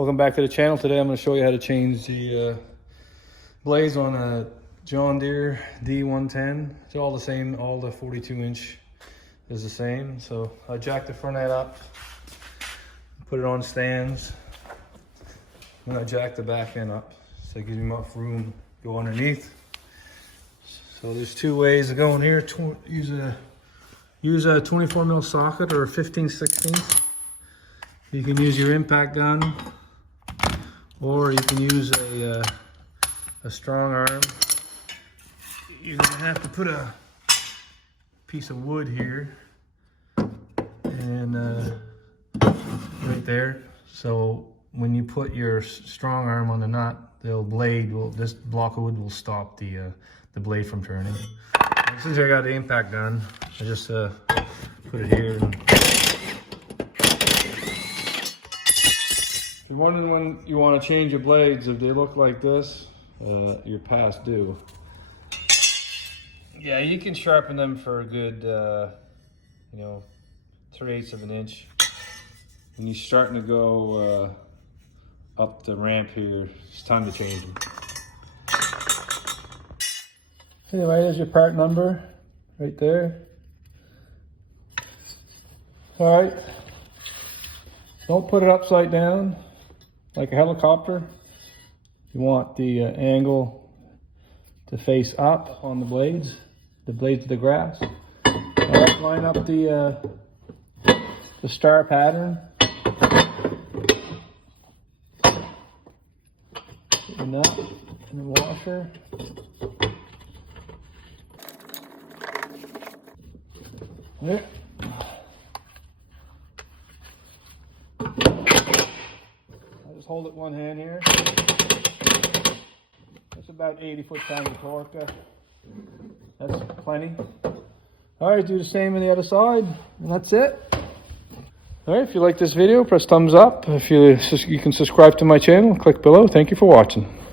Welcome back to the channel. Today I'm going to show you how to change the blades on a John Deere D110. It's all the same, all the 42-inch is the same. So I jack the front end up, put it on stands, and I jack the back end up so it gives me enough room to go underneath. So there's two ways of going here. Use a 24mm socket or a 15/16. You can use your impact gun, or you can use a strong arm. You're gonna have to put a piece of wood here and right there. So when you put your strong arm on the nut, this block of wood will stop the blade from turning. And since I got the impact gun, I just put it here. If you're wondering when you want to change your blades, if they look like this, you're past due. Yeah, you can sharpen them for a good, 3/8 of an inch. When you're starting to go up the ramp here, it's time to change them. Anyway, there's your part number right there. All right, don't put it upside down like a helicopter. You want the angle to face up on the blades of the grass. All right, line up the star pattern. Put the nut in the washer. There. I'll just hold it one hand here. That's about 80 foot-pounds of torque. That's plenty. All right, do the same on the other side, and that's it. All right, if you like this video, press thumbs up. If you can subscribe to my channel, click below. Thank you for watching.